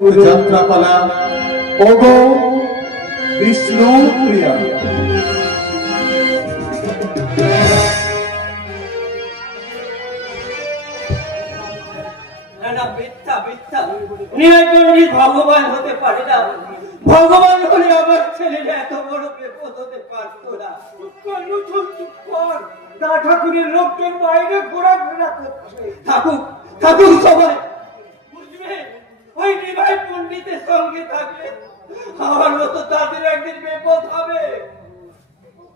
যাত্রাপালা ওগো বিষ্ণু প্রিয়া। ভগবান হতে পারে না, ভগবান হলে আমার ছেলেরা এত বড় বিপদ হতে পারত না। ঠাকুরের লোকজন বাইরে ঘোরাফেরা করছে, থাকুক থাকুক সবাই বুঝবে। ওই নিভাই পণ্ডিতের সঙ্গে থাকলে আমার মতো তাদের একদিন বিপদ হবে।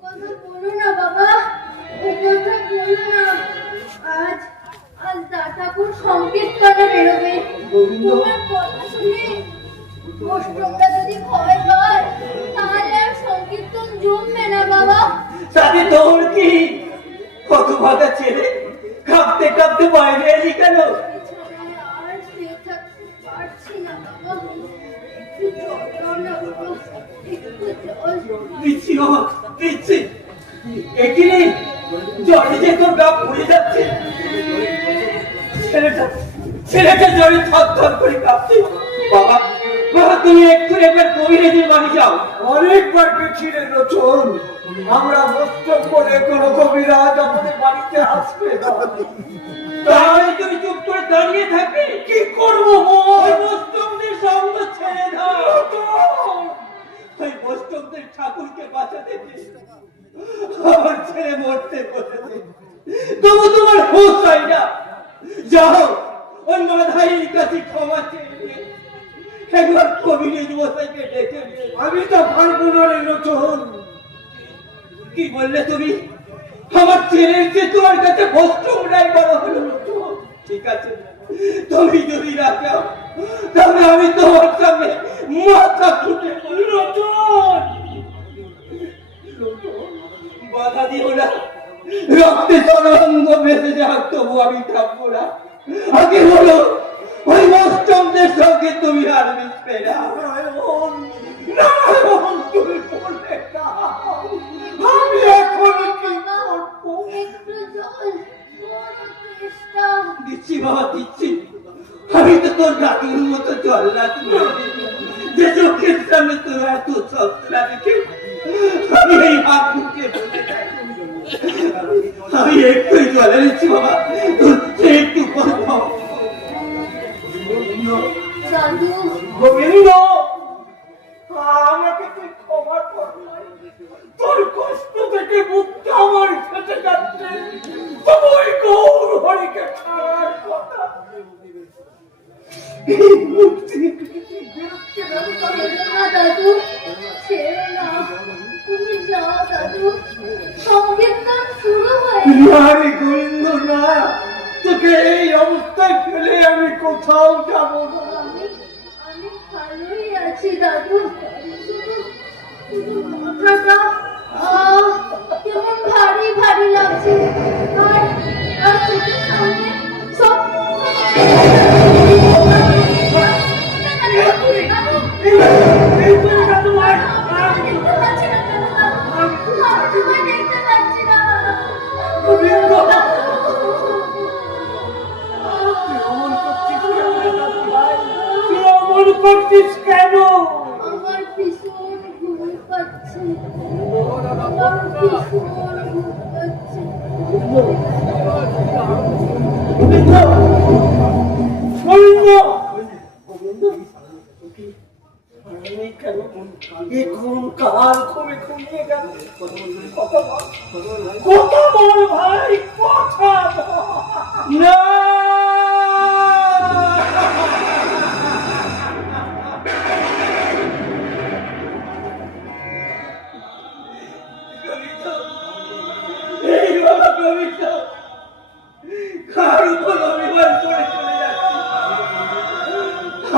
বলো না বাবা, ও কথা বলো না। আজ আজ ঠাকুর সংকীর্তনে বেরোবে। তোমার কথা শুনে অষ্টমটা যদি ভয় পায় তাহলে আর সংকীর্তন জমবে না বাবা। সাথে তোর কি কত ভাগা ছেলে কাঁপতে কাঁপতে বাইরে এলি কেন? আর শুয়ে থাকতে পারছি না বাবা, একটু জল দাও না বাবা, একটু জল। দিচ্ছি বাবা দিচ্ছি। এখানে জলে যে তোর গা পুড়ে যাচ্ছে, ছেলেটা জলে থর থর করে কাঁপছে। বাবা বাবা তুমি একটু একবার কবিরাজের বাড়ি যাও। অনেকবার গেছি রে রচন, আমরা বস্ত্র করে কোন কবিরাজ আমাদের বাড়িতে আসবে না। তাহলে তুমি চুপ করে দাঁড়িয়ে থাকবে? কি করবো ওই বৈষ্ণবদের সঙ্গ ছেড়ে দাও। ওই বৈষ্ণবদের ঠাকুরকে বাঁচাতে চেষ্টা, আমার ছেলে মরতে বসেছে, তবু তোমার হোশ হয় না। যাও ওই মাধাইয়ের কাছে ক্ষমা চেয়ে নিয়ে একবার কবিরাজ মশাইকে ডেকে নিয়ে। আমি তো পারবো না রে রচন। কি বললে তুমি? আমার ছেলের যে তোমার কাছে বৈষ্ণব নাই বড় হলো। ঠিক আছে তুমি যদি রাখাও তাহলে আমি তোমার সামনে মাথা ফুটে বাধা দিও না। রক্তে তরঙ্গ ভেসে যাক তবু আমি থাকবো না। আগে বলো ওই বৈষ্ণবদের সঙ্গে তুমি আর মিশবে না। নারায়ণ, তুমি বললে না, আমি এখন কি করবো? একটু জল, বড় চেষ্টা। দিচ্ছি বাবা দিচ্ছি। আমি তো তোর দাদুর মতো জল লাগি যে চোখের সামনে তোর এত সস্তা দেখে আমি এই হাত মুখে বলে যাই। আমি একটু জলে দিচ্ছি বাবা, একটু দাদু গোবিন্দ, আমাকে তুই ক্ষমা কর। তোর কষ্ট থেকে বুকটা আমার ফেটে যাচ্ছে, তবু ওই গৌর হরিকে ছাড়ার কথা। দাদু ছেড়ে না, তুমি যাও দাদু, সংকীর্তন শুরু হয়ে না রে গোবিন্দ না, তোকে এই অবস্থায় ফেলে আমি কোথাও যাবো না। আমি ভালোই আছি দাদু, শুধু মাথাটা কেমন ভারী ভারী লাগছে। আর চোখের সামনে সব করছিস কেন? আমার ভীষণ ঘুম পাচ্ছে, আমার ভীষণ ঘুম পাচ্ছে। এখন কাল ঘুমে ঘুমিয়ে গেল। কথা বল ভাই, কথা বল। না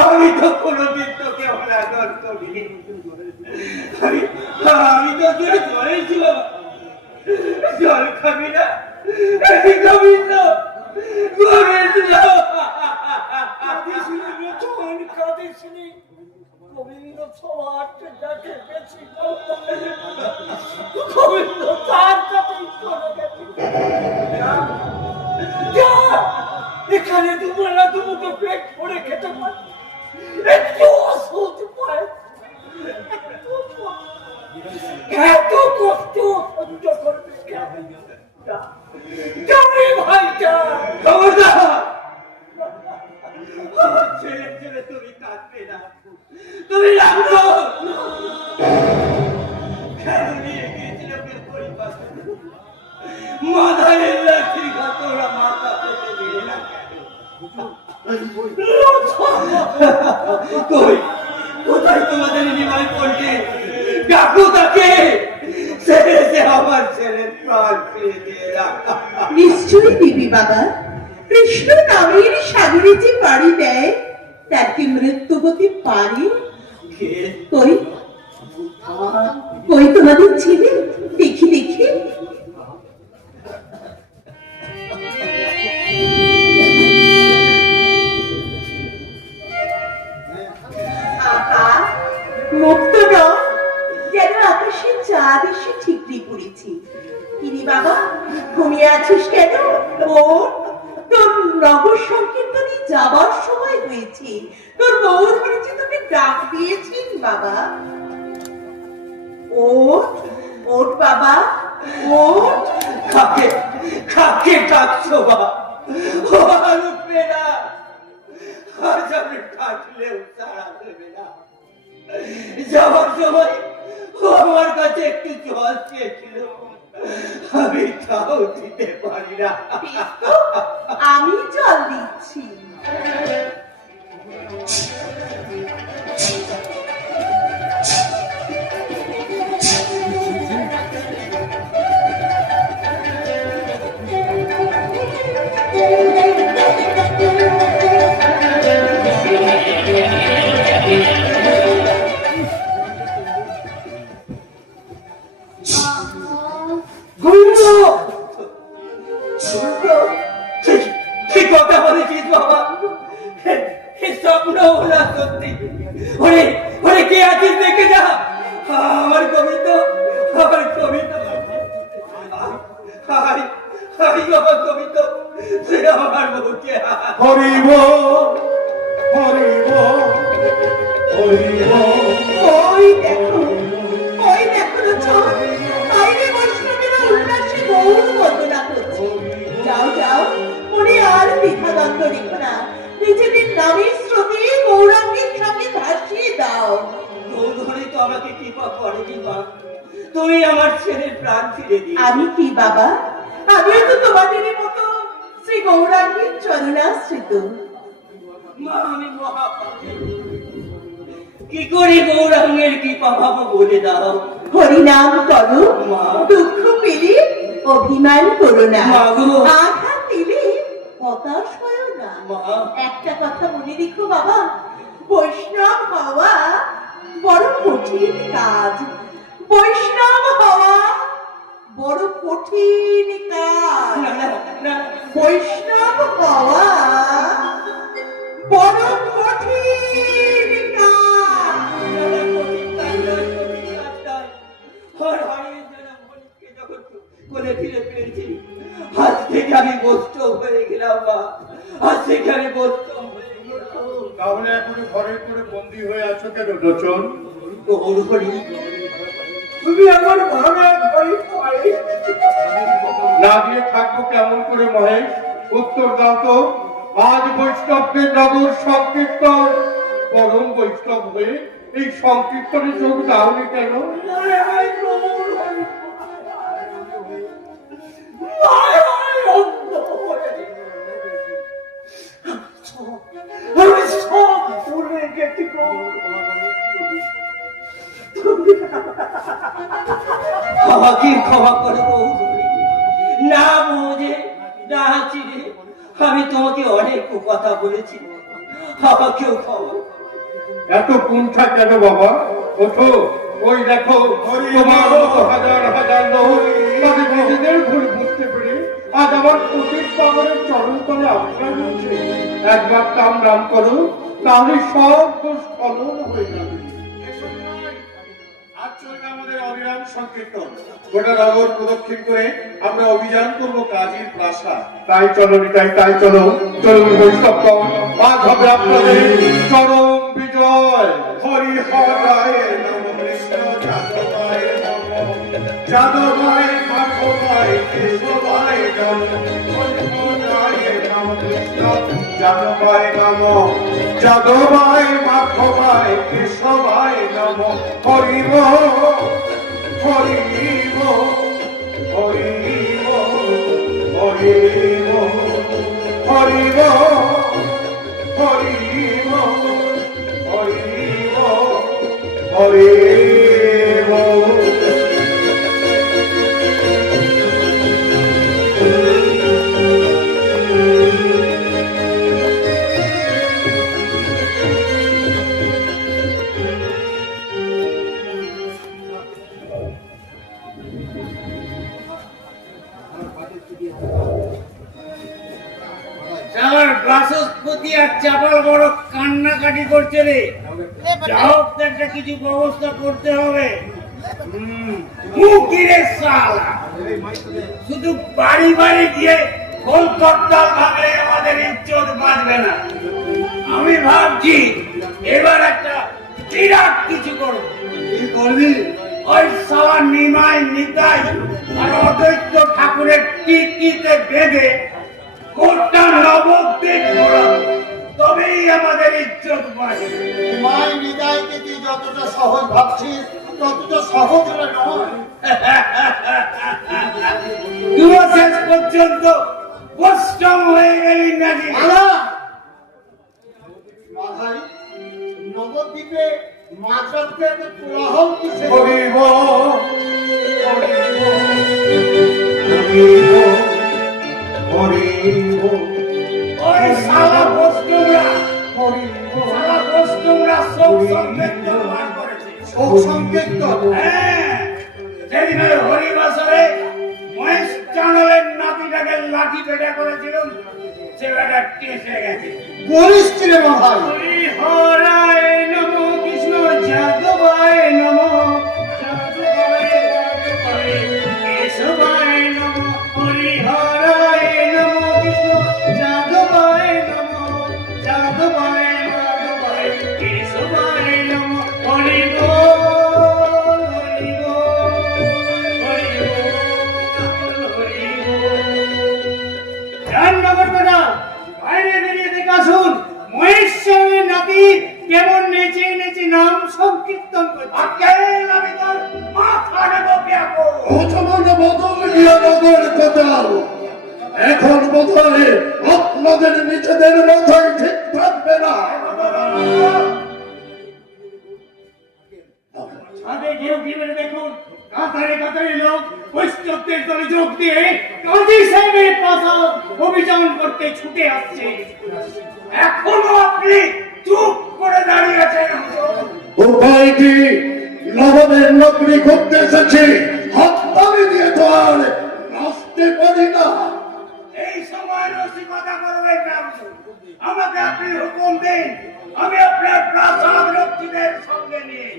আমি তো কোনদিন তোকে অনাদর করিনি। আমি তো তোর ঘরে ছিলাম, জল খাবি না? গোবিন্দ গোবিন্দ গোবিন্দ সবার যাকে গেছি গোবিন্দ তার কাছেই চলে গেছি। এখানে তোমরা দুমুখো পেট ভরে খেতে পারো, একটু ওষুধ পায়, এত কষ্ট সহ্য করবে যাবে ভাইটা। খবরদার! আমার ছেলে ছেলে তুমি কাঁদবে না, তুমি রাখো। কেন নিয়ে গিয়েছিলাম পরিবার মাথায় লাঠি ঘাতরা মাথা পেতে দিলে না কই কোথায় তোমাদের নিমাই পণ্ডিত? ডাকো তাকে, সে আমার ছেলের প্রাণ ফিরে দিয়ে রাখা। নিশ্চয়ই দিবি বাবা। কৃষ্ণ নামের সাগরে যে পাড়ি দেয় তার কি মৃত্যু হতে পারে? কই কই তোমাদের ছেলে? দেখি দেখি। আহা, মুক্ত রং যেন আকাশে চাঁদ এসে ঠিকরি পড়েছি। কিরে বাবা, ঘুমিয়ে আছিস কেন? ওঠ, তোর নগর সংকীর্তনে যাবার সময় হয়েছে। তোর বউর হয়েছে তোকে ডাক দিয়েছেন বাবা। ওঠ ওঠ বাবা, ওঠ। কাকে কাকে ডাকছো বা? ও উঠবে না, আজ আমি ডাকলেও সাড়া দেবে না। যাওয়ার সময় ও আমার কাছে একটু জল চেয়েছিল, আমি তাও দিতে পারি না। বেশ তো, আমি জল দিচ্ছি। গোবিন্দ! ঠিক কথা বলেছিস বাবা, স্বপ্ন না সত্যি। ওরে ওরে কে আছিস দেখে যা, আমার গোবিন্দ, আমার গোবিন্দ। হাই হাই আমার গোবিন্দ, সে আমার বউকে হরিব হরিব হরিব। ওই দেখো রচন, বাইরে বৈষ্ণবেরা উল্লাসে গৌর বন্দনা করছে। যাও যাও, মনে আর দ্বিধাদ্বন্দ্ব রেখো না, নিজেদের নামের স্রোতে গৌরাঙ্গের সঙ্গে ভাসিয়ে দাও। ধরে তো আমাকে কৃপা করেনি মা, তুমি আমার ছেলের প্রাণ ফিরে দিই। আমি কি বাবা, আমিও তো তোমাদেরই মতো শ্রী গৌরাঙ্গের চরণাশ্রিত। মা আমি মহাপাপী, কি করে গৌরাঙ্গের কৃপা পাবো বলে দাও। হরিনাম করো, মা। দুঃখ পেলে অভিমান করো না, মা গো। আঘাত দিলে হতাশ হয়ো না। মা। একটা কথা মনে রেখো বাবা, বৈষ্ণব হওয়া বড় কঠিন কাজ। বৈষ্ণব হওয়া বড় কঠিন কাজ। না না না, বৈষ্ণব হওয়া বড় কঠিন কাজ। আজ থেকে আমি বৈষ্ণব হয়ে গেলাম মা, আজ থেকে আমি বৈষ্ণব হয়ে গেলাম। তাহলে এখন ঘরের করে বন্দী হয়ে আছো কেন লোচন? গৌর হরি, তুমি আমার ভাঙা ঘরে পায়ে না দিয়ে থাকবো কেমন করে মহেশ? উত্তর দাও তো। আজ বৈষ্ণবদের নগর সংকীর্তন, পরম বৈষ্ণব হয়ে এই সংকীর্তনে যোগ দাওনি কেন? মনে হয় গৌর হরি মায়ায় অন্ধ হয়ে আমি সব ভুলে গেছি গৌর। আমাকে ক্ষমা করে গৌর হরি। না বুঝে না চিনে আমি তোমাকে অনেক কথা বলেছি, আমাকেও ক্ষমা করো। এত কুণ্ঠা কেন বাবা? ওঠো, ওই দেখো তোমার মতো হাজার হাজার লোক তাদের নিজেদের ভুল বুঝতে পেরে আজ আমার পতিত পাগলের চরণ তলে আশ্রয় নিচ্ছে। একবার তার নাম করো, তাহলে সব দোষ ফলন হয়ে যাবে। আজ চলবে আমাদের অবিরাম সংকীর্তন। গোটা নগর প্রদক্ষিণ করে আমরা অভিযান করব কাজীর প্রাসাদ। তাই চলো নিতাই, তাই চলো, চলুন বৈষ্ণবগণ, আজ হবে আপনাদের চরম বিজয়। হরি হরায় নম, কৃষ্ণ যাদবায় নম, যাদবায় মাধবায় কেশবায় নম, হরি হরায় নম, কৃষ্ণ যাদবায় নম, যাদবায় মাধবায় কেশবায় নম, হরি বল, হরি বল, হরি বল, হরি বল, হরি বল, হরি বল, হরি বল, হরি বল। আমার বাসস্পতি আর চাপাল বড় কান্নাকাটি করছে রে। যা হোক তো একটা কিছু ব্যবস্থা করতে হবে। মুখিরে শালা শুধু বাড়ি বাড়ি গিয়ে কলকাতা ভাঙলে আমাদের ইজ্জত বাঁচবে না। আমি ভাবছি এবার একটা বিরাট কিছু করব। কি করবি? ওই শালা নিমাই নিতাই আর অদ্বৈত ঠাকুরের টিকিতে বেঁধে গোটা নবদ্বীপ ঘোরাবো, তবেই আমাদের ইজ্জত বাঁচবে। নিমাই নিতাইকে তুই যতটা সহজ ভাবছিস ততটা সহজ নয়। তুইও শেষ পর্যন্ত বৈষ্ণব হয়ে গেলি নাকি? মাথায় নবদ্বীপে মাঝরাত্রে একটা কোলাহল কিসের? হরি বল, হরি বল, হরি বল, হরি বল, ওই শালা বৈষ্ণবরা হরি বল। শালা বৈষ্ণবরা শোক সংকীর্তন বার করেছে। শোক সংকীর্তন? হ্যাঁ, সেদিন ওই হরিবাসরে মহেশ চাঁদলের নাতিটাকে লাঠি পেটা করেছিলাম, সে বেটা টেসে গেছে। বলিস কি রে মাথায়? হরি হরায় নমো, কৃষ্ণ যাদবায় নমো, যাদবায় যাদবায় কেশবায় নমো, হরি হরায় নমো, কৃষ্ণ যাদবায় নমো, যাদবায় যাদবায় কেশবায় নমো, হরি বল, হরি বল, হরি বল, হরি বল। রান্নাঘর বেটা, বাইরে বেরিয়ে দেখে আসুন মহেশ্বরের নাতি কেমন নেচে নেচে নাম সংকীর্তন করছে। আমি তোর মাথা নেবো ব্যাপক। প্রথমত বদল গিয়া নগর কোথাও। এখন বোধহয় আপনাদের নিজেদের মাথায় ঠিক থাকবে না। ছাদে গিয়ে ভিড়ে দেখুন কাতারে কাতারে লোক বৈষ্ণবদের দলে যোগ দিয়ে কাজী সাহেবের প্রাসাদ অভিযান করতে ছুটে আসছে। এখনো আপনি চুপ করে দাঁড়িয়ে আছেন। উপায় কি? নবাবের নকরি করতে এসেছি, হাততালি দিয়ে তো আর নাচতে পারি না। এই সময় রসিকতা করবেন না। আমাকে আপনি হুকুম দিন, আমি আপনার প্রাসাদ রক্ষীদের সঙ্গে নিয়ে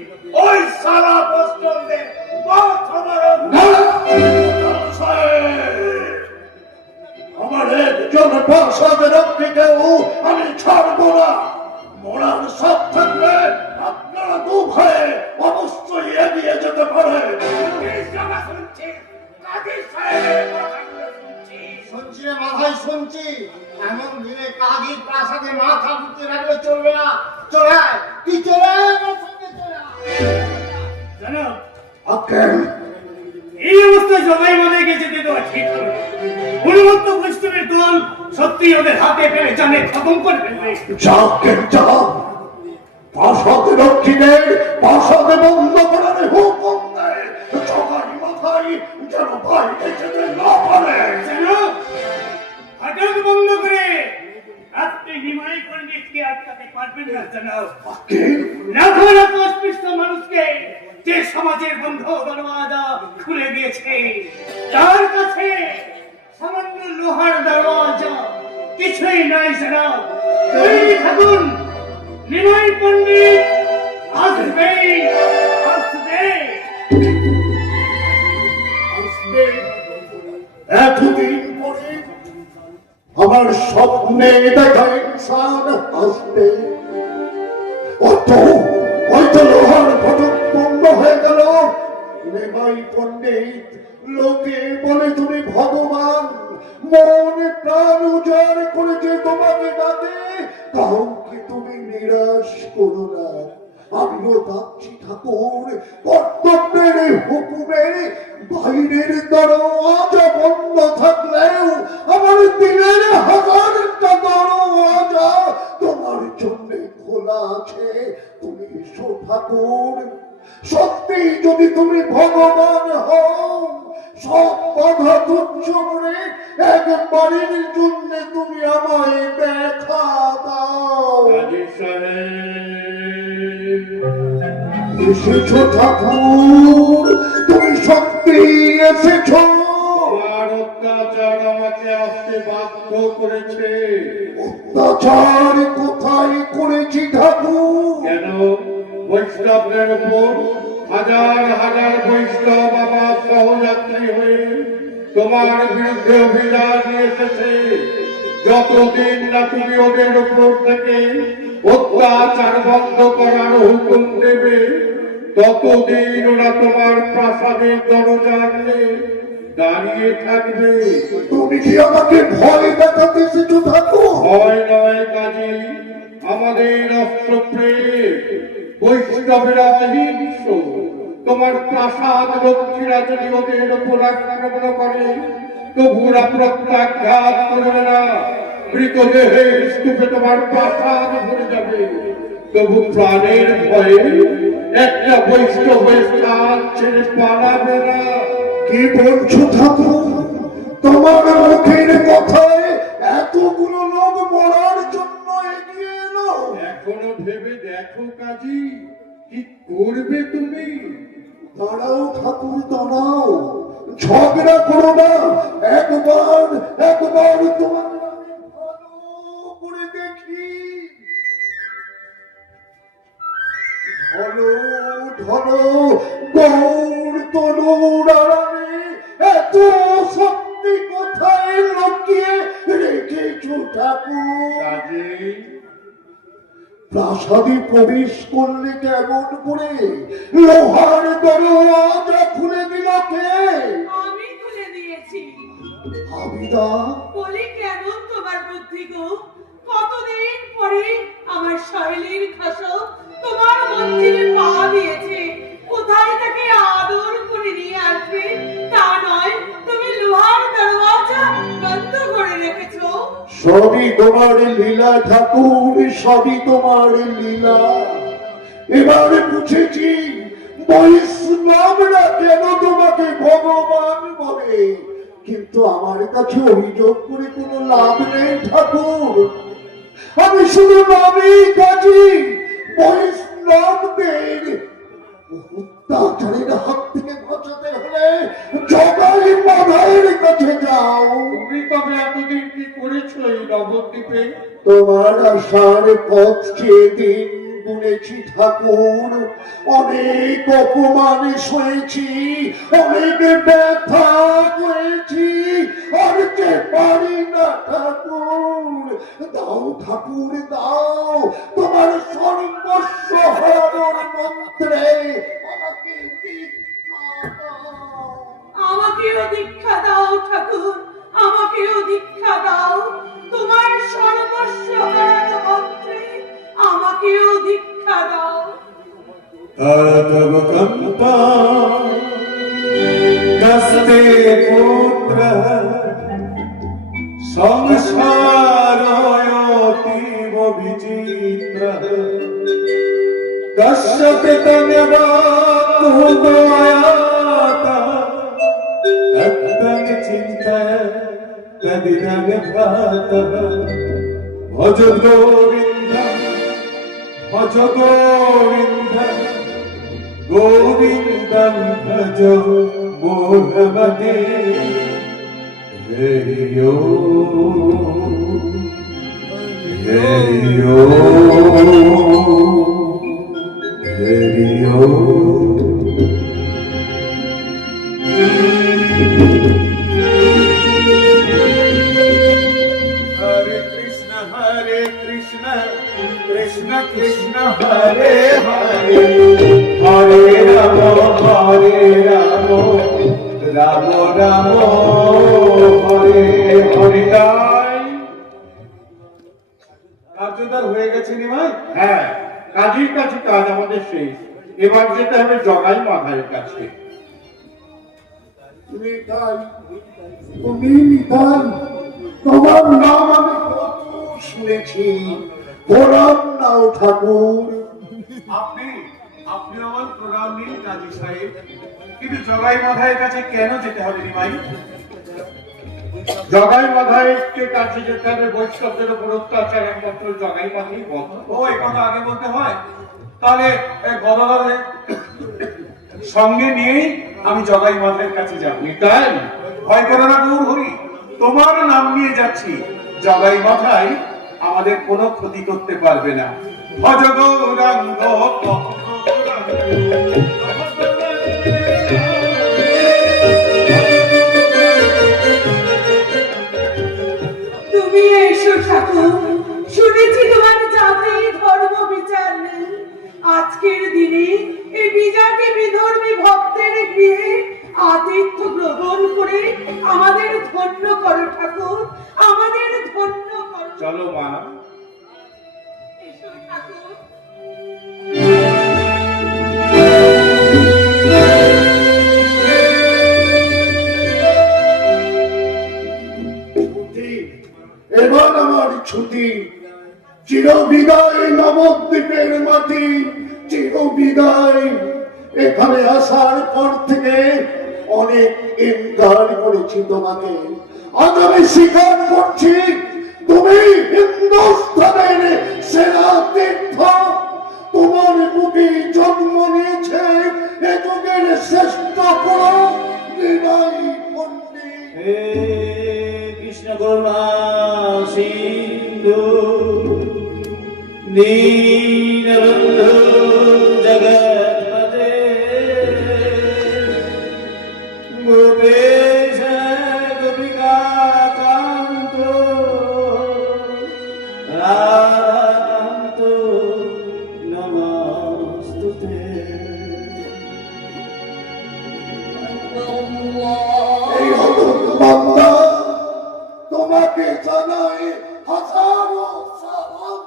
ওই সালা বৈষ্ণবদের পথ অবরোধ আমার একজন প্রাসাদ রক্ষীকেও আমি ছাড়বো না। মোড়ার সব থাকলে আপনারা দু ভাই অবশ্যই এগিয়ে যেতে পারে। শুনছি কাজী সাহেবের কথাগুলো শুনছি। শুনছি রে মাথায় শুনছি। এমন দিনে কাজীর প্রাসাদে মাথা ঢুকে রাখলে চলবে না। চলে আয়, তুই চলে আয় আমার সঙ্গে, চলে আয়। জানো আজ্ঞে, এই অবস্থায় সবাই মনে গেছে যে দেওয়া ঠিক হবে। উন্মত্ত বৈষ্ণবের দল সত্যি ওদের হাতে পেলে জানে খতম করে ফেলবে। যাকে যা প্রাসাদ রক্ষীদের প্রাসাদে বন্ধ করার হুকুম দেয়। সবার মাথায় যেন বাইরে যেতে না পারে। জানো ফাটক বন্ধ করে রাত্রে নিমাই পণ্ডিতকে আটকাতে পারবেন না। জানাও লাখো লাখো অস্পৃশ্য মানুষকে যে সমাজের বন্ধ দরওয়াজা খুলে দিয়েছে, তার কাছে সামান্য লোহার দরওয়াজা কিছুই নাই। জানাও তৈরি থাকুন, নিমাই পণ্ডিত আসবে আসবে। আসবে এতদিন পরে আমার স্বপ্নে দেখা ইনসান আসবে। হয়তো লোহার ফটক বন্ধ হয়ে গেল। নেমাই পণ্ডিত, লোকে বলে তুমি ভগবান, মন প্রাণ উজাড় করেছে তোমাকে ডাকে, কাউকে তুমি নিরাশ করো না। আমিও ভাবছি ঠাকুর, কর্তব্যের হুকুমে বাইরের দরওয়াজা বন্ধ থাকলেও আমার দিলের হাজারটা দরওয়াজা তোমার জন্য খোলা আছে। তুমি এসো ঠাকুর, সত্যি যদি তুমি ভগবান হও, সব বাধা তুচ্ছ করে একবারের জন্য তুমি আমায় দেখা দাও। কাজী সাহেব, এসেছো ঠাকুর, তুমি সত্যি এসেছো। আমার অত্যাচার আমাকে আসতে বাধ্য করেছে। অত্যাচার কোথায় করেছি ঠাকুর? কেন বৈষ্ণবদের উপর হাজার হাজার বৈষ্ণব আমার সহযাত্রী হয়ে তোমার বিরুদ্ধে অভিযান নিয়ে এসেছে। যতদিন না তুমি ওদের উপর থেকে অত্যাচার বন্ধ করার হুকুম দেবে, ততদিন ওরা তোমার প্রাসাদের দরজা দাঁড়িয়ে থাকবে। তুমি কি আমাকে ভয় দেখাতে এসেছো ঠাকুর? ভয় নয় কাজী, আমাদের অস্ত্র প্রেম। বৈষ্ণবেরা অহিংস। তোমার প্রাসাদ রক্ষীরা যদি ওদের উপর আক্রমণ করে, তবু ওরা প্রত্যাঘাত করবে না। মৃতদেহের স্তূপে তোমার প্রাসাদ ভরে যাবে, তবু প্রাণের ভয়ে একটা বৈষ্ণবের স্থান ছেড়ে পালাবে না। কি বলছো ঠাকুর? তোমার মুখের কথায় এতগুলো লোক মরার জন্য এগিয়ে এলো। এখনো ভেবে দেখো কাজী, কি করবে তুমি? দাঁড়াও ঠাকুর, দাঁড়াও, ঝগড়া করো না। একবার তোমার নামে ভালো করে দেখি। ঢলো ঢলো গৌর তনুর আড়ালে এত শক্তি কোথায় লুকিয়ে রেখেছো ঠাকুর? কাজী, প্রাসাদে প্রবেশ করলে কেমন করে? লোহার দরওয়াজা খুলে দিল কে? আমি খুলে দিয়েছি। হাবিদা, বলি কেমন তোমার বুদ্ধি গো? কতদিন পরে আমার শৈলীর খাসো তোমার মন্দিরে পা দিয়েছে। কোথায় তাকে আদর করে নিয়ে আসবে তা নয়, তুমি লোহার দরওয়াজা বন্ধ করে রেখেছো। সবই তোমার লীলা ঠাকুর, সবই তোমার লীলা। এবারে বুঝেছি বৈষ্ণবরা কেন তোমাকে ভগবান বলে। কিন্তু আমার কাছে অভিযোগ করে কোনো লাভ নেই ঠাকুর। আমি শুধু নামেই কাজী। বৈষ্ণবদের অত্যাচারের হাত থেকে বাঁচাতে হলে জগাই মাধায়ের কাছে যাও। তুমি তবে এতদিন কি করেছো এই নবদ্বীপে? তোমার আশার পথ চেয়ে দিন গুনেছি ঠাকুর। অনেক অপমান সয়েছি, অনেক ব্যথা হয়েছি, আর যে পারি না ঠাকুর। দাও ঠাকুর দাও, তোমার সর্বস্ব হারানোর মন্ত্রে আমাকে দীক্ষা দাও। আমাকেও দীক্ষা দাও ঠাকুর, আমাকেও দীক্ষা দাও। তোমার সর্বস্ব হারানো মন্ত্রে আমাকেও দীক্ষা দাও। तव कंता कस्ते पुत्र संसारयोतीव विचित्र कश्यपि तन्यवाकुदयाता तत्तन चिन्तय तदिदं भ्रातः भज गोविन्दं भज गोविन्दं गोविन्दं भज मोहमते हरियो हरियो हरियो নামের কাছে কাজ আমাদের শেষ। এবার যেতে হবে জগাই মাথার কাছে। নিতাই, তুমি নিতাই, তোমার নাম আমি কত শুনেছি। প্রণাম নাও ঠাকুর। আপনি আপনি আমার প্রণাম নিন কাজী সাহেব, কিন্তু জগাই মাথায়ের কাছে কেন যেতে হবে নিমাই? জগাই মাথায়ের কাছে যেতে হবে, বৈষ্ণবদের উপর অত্যাচার একমাত্র জগাই মাথাই বন্ধ। ও এই কথা আগে বলতে হয়? তাহলে গদাধরের সঙ্গে নিয়েই আমি জগাই মাথায়ের কাছে যাব। নিতাই, ভয় করো না গৌর হরি, তোমার নাম নিয়ে যাচ্ছি। জগাই মাথায় আমাদের কোনো ক্ষতি করতে পারবে না। ভজ গৌরাঙ্গ তুমি এসো ঠাকুর, শুনেছি তোমার জাতি ধর্ম বিচার নেই। আজকের দিনে এই বিজাতি বিধর্মী ভক্তের গৃহে আতিথ্য গ্রহণ করে আমাদের ধন্য করো ঠাকুর, আমাদের ধন্য করো। চলো মা। এসো ঠাকুর। ছুটি, এবার আমার ছুটি। চির বিদায় নবদ্বীপের মাটি, চির বিদায়। এখানে আসার পর থেকে অনেক ইনকার করেছি তোমাকে। আজ আমি স্বীকার করছি, তুমি হিন্দুস্তানের সেরা তীর্থ। তোমার বুকে জন্ম নিয়েছে এ যুগের শ্রেষ্ঠ পুরুষ নিমাই পণ্ডিত। হে কৃষ্ণ করুণা সিন্ধু দীনবন্ধু জগৎপতে গোপেশ গোপিকা কান্ত রাধাকান্ত নমস্তুতে। এই অদূত বান্দা তোমাকে জানাই হাজারো সালাম।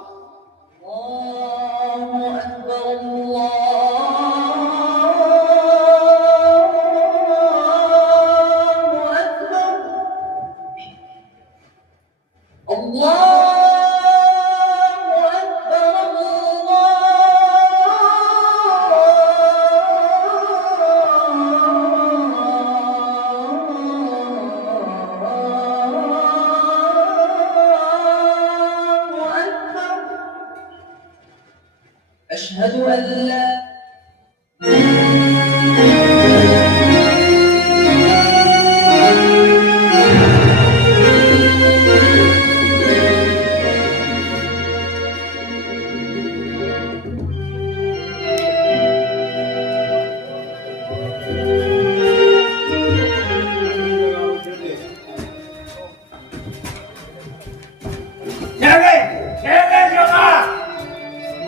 أشهد أن لا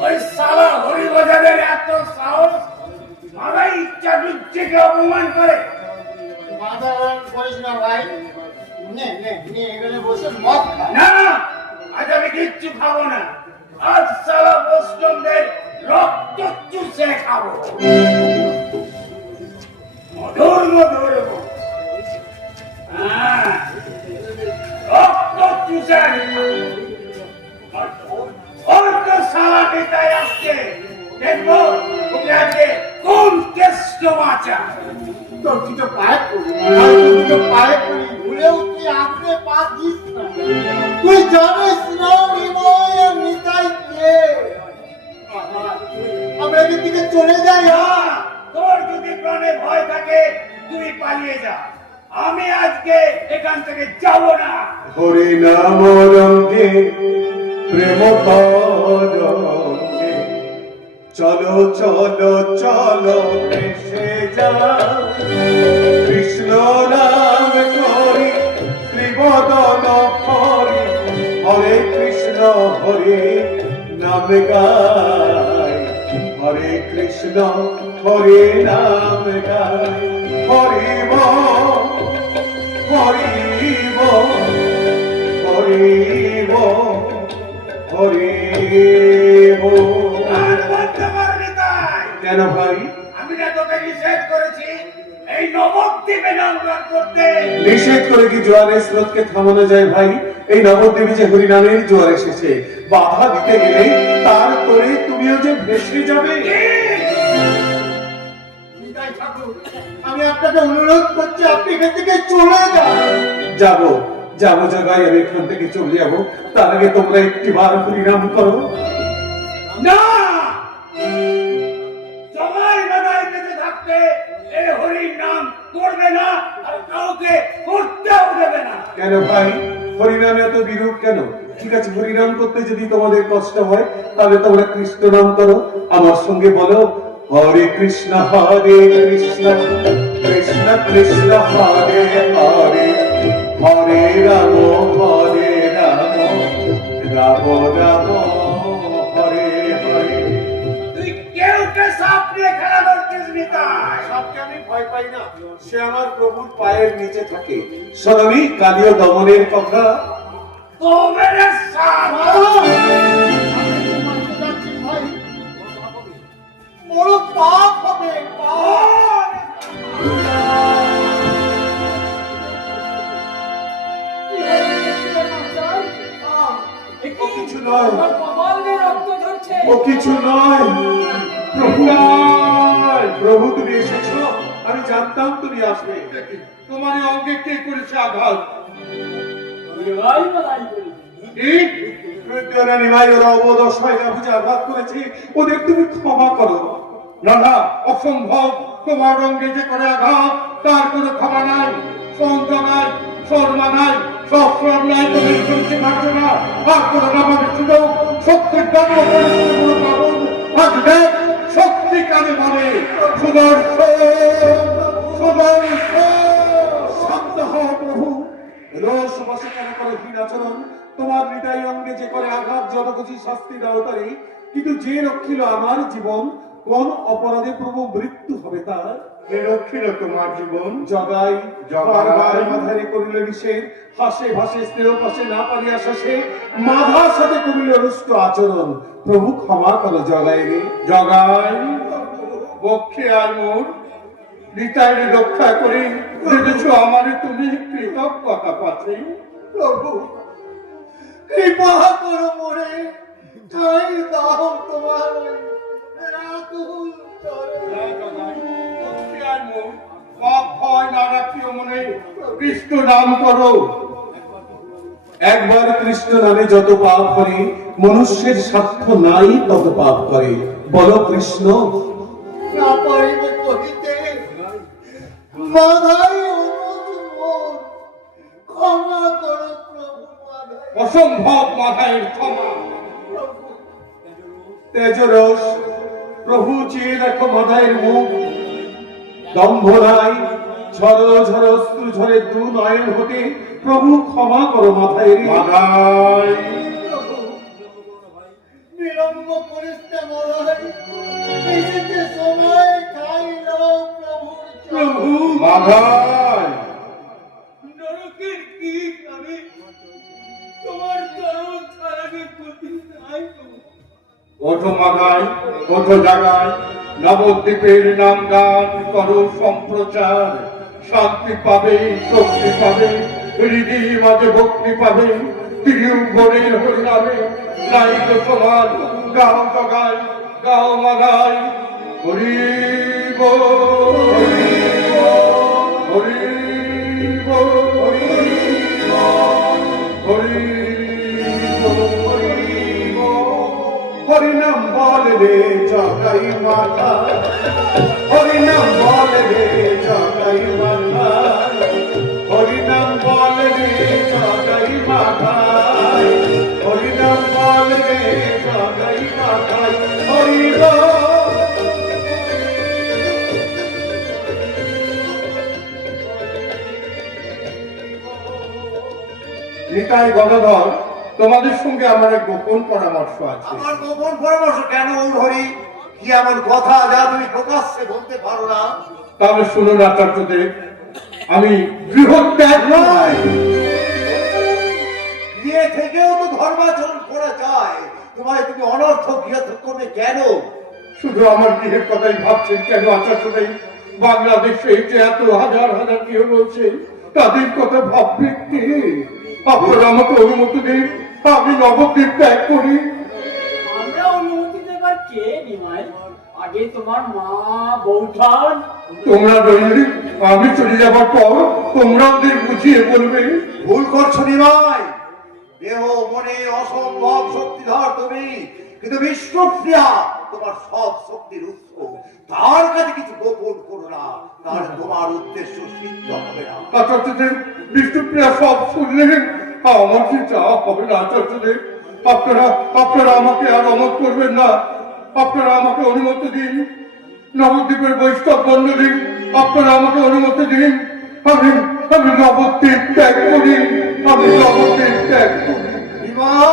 ওই সালা হরিবাজারের এত সাহস, মারা ইচ্ছা দুচ্ছেকে অপমান করে। না, আজ আমি কিচ্ছু খাবো না। আজ সালা বৈষ্ণবদের রক্ত চুষে খাবো। মধুর মধুর রক্ত চুষে ওর তো সালা নেতায় আসছে। দেখবো ওকে আজকে কোন কেষ্ট বাঁচা। তোর দুটো পায়ে পড়ি, আর তোর দুটো পায়ে পড়ি, ভুলেও তুই আপনি পা দিস না। তুই জানিস না নিমাই আর নিতাই কে? আমরা এদিক থেকে চলে যাই। না, তোর যদি প্রাণে ভয় থাকে তুই পালিয়ে যা। আমি আজকে এখান থেকে যাব না। হরি নাম রঙ্গে প্রেম তরঙ্গে চলো চলো চলো ভেসে যা। কৃষ্ণ নাম করি ত্রিবদন হরি, হরে কৃষ্ণ হরে নাম গায়, হরে কৃষ্ণ হরে নাম গায়। হরিব হরিব হরিব হরিব। আর বন্ধ কেন ভাই? আমি না তোকে নিষেধ করেছি এই নবদ্বীপে নাম গান করতে? নিষেধ করে কি জোয়ারের স্রোতকে থামানো যায় ভাই? এই নবদ্বীপে যে হরিনামের জোয়ার এসেছে, বাধা দিতে গেলে তার তোরে তুমিও যে ভেসে যাবে। নিতাই ঠাকুর, আমি আপনাকে অনুরোধ করছি আপনি এখান থেকে চলে যান। যাবো যাবো জগাই, আমি এখান থেকে চলে যাবো। তার আগে তোমরা একটিবার হরিনাম করো। না, সবাই বাদাই বেঁচে থাকতে এই হরির নাম করবে না আর কাউকে করতেও দেবে না। কেন ভাই, হরিনামে এত বিরূপ কেন? ঠিক আছে, হরিনাম করতে যদি তোমাদের কষ্ট হয় তাহলে তোমরা কৃষ্ণ নাম করো। আমার সঙ্গে বলো, হরে কৃষ্ণ কৃষ্ণ কৃষ্ণ হরে হরে, হরে রাম রাম রাম হরে হরে। তুই কেউকে সাপ নিয়ে খেলা করছিস নিতাই? সাপকে আমি ভয় পাই না, সে আমার প্রভুর পায়ের নিচে থাকে। শোনি কালীয় দমনের কথা। তো মেরে সাপ বড় পাপ হবে, পাপ। ও কিছু নয়, কপাল দিয়ে রক্ত ঝরছে। ও কিছু নয়। প্রভু নয়, প্রভু তুমি এসেছো, আমি জানতাম তুমি আসবে। তোমার এই অঙ্গে কে করেছে আঘাত? লড়াই বালাই করি। কি? বিদ্যারানী ভাই ওরা অবদশায় বুঝে আঘাত করেছে, ওদের তুমি ক্ষমা করো। না না, অসম্ভব। তোমার অঙ্গে যে করে আঘাত তার কোনো ক্ষমা নাই, সন্ত নাই, শর্মা নাই, সশ্রম নাই, তুমি শুনতে পারছো না। আর কোনো নামার সুযোগ শক্তির জন্ম করেছে কোনো কারণ। আজ দেখ শক্তি কানে বলে সুদর্শন, সুদর্শন। শান্ত হও প্রভু, রোষ বসে কেন করো হীন আচরণ? তোমার হৃদয় অঙ্গে যে করে আঘাত জনকুচি শাস্তি দাও তারে, কিন্তু যে রক্ষিল আমার জীবন, কোন অপরাধে প্রভু মৃত্যু হবে তার? কে রক্ষিল তোমার জীবন? জগাই জগাই। বারবার মাথারে করিল নিষেধ, হাসে ভাসে স্নেহ পাশে না পারিয়া শেষে মাধার সাথে করিল রুষ্ট আচরণ। প্রভু ক্ষমা করো জগাই রে। জগাই বক্ষে আর মোর নিতাইরে রক্ষা করে ভেবেছ আমারে তুমি কৃতজ্ঞতা পাচ্ছি। প্রভু কৃপা করো মোরে, ঠাই দাও তোমার আকুল চরণে। বক্ষে আর মোর পাপ ভয় না রাখিও মনে, কৃষ্ণ নাম করো। একবার কৃষ্ণ নামে যত পাপ করে, মনুষ্যের স্বার্থ নাই তত পাপ করে। বলো কৃষ্ণ। না পারিবে কহিতে, মাধাই অনুজ মোর, ক্ষমা করো প্রভু মাধাই। অসম্ভব মাধাইয়ের ক্ষমা। তেজরস প্রভু চেয়ে দেখো মাধায়ের মুখ, দম্ভ নাই, ঝর ঝর অশ্রু ঝরে দু নয়ন হতে। প্রভু ক্ষমা করো মাধায়ের। মাধাই বিলম্ব করিস না মাধাই, এসেছে সময়, খাইল প্রভু মাধাই। নরকের কি আমি তোমার চরণ ছাড়া কি গতি নাই তো? ওঠো মাধাই, ওঠো জাগাই, নবদ্বীপের নাম গান করো সম্প্রচার। শান্তি পাবে, শক্তি পাবে, হৃদয় মাঝে ভক্তি পাবে। ত্রিভুবনের হরিনামে নাই তো সমান। গাও জগাই, গাও মাধাই, হরি বল, হরি বল, হরি বল, হরি বল, হরি বল। হরিনাম বল রে জগাই মাতা, হরিনাম বল রে জগাই মাতা, হরিনাম বল রে জগাই মাতা, হরিনাম বল রে জগাই মাতা। হরি বল। নিতাই গদাধর, তোমাদের সঙ্গে আমার এক গোপন পরামর্শ আছে। আমার গোপন পরামর্শ কেন হরি? কি এমন কথা যা তুমি প্রকাশ্যে বলতে পারো না? তাহলে শুনুন আচার্যদেব, আমি গৃহত্যাগ নয়। বিয়ে থেকেও তো ধর্মাচরণ করা যায়, তোমায় তুমি অনর্থক গৃহত্যাগ করবে কেন? শুধু আমার গৃহের কথাই ভাবছেন কেন আচার্য নেই? বাংলাদেশে যে এত হাজার হাজার কেউ রয়েছে, তাদের কথা ভাববে কে? আপনারা আমাকে অনুমতি দিন, আমি নবদ্বীপ ত্যাগ করি। আমরা অনুমতি দেবার কে নিমাই? আগে তোমার মা বৌঠান। তোমরা রইলি, আমি চলে যাবার পর তোমরা ওদের বুঝিয়ে বলবে। ভুল করছো নিমাই। দেহ মনে অসম্ভব শক্তিধর তুমি, কিন্তু বিষ্ণুপ্রিয়া তোমার সব শক্তির উৎস। তার কাছে কিছু গোপন করো না, তাহলে তোমার উদ্দেশ্য সিদ্ধ হবে না। আচার্যদেব, বিষ্ণুপ্রিয়া সব শুনলেন, আমার যে যা হবে না আচার্যদেব। আপনারা আমাকে আর অমত করবেন না। আপনারা আমাকে অনুমতি দিন, নবদ্বীপের বৈষ্ণব মন্ডলী, আপনারা আমাকে অনুমতি দিন। আমি নবদ্বীপ ত্যাগ করি, আমি নবদ্বীপ ত্যাগ করি। নিমাই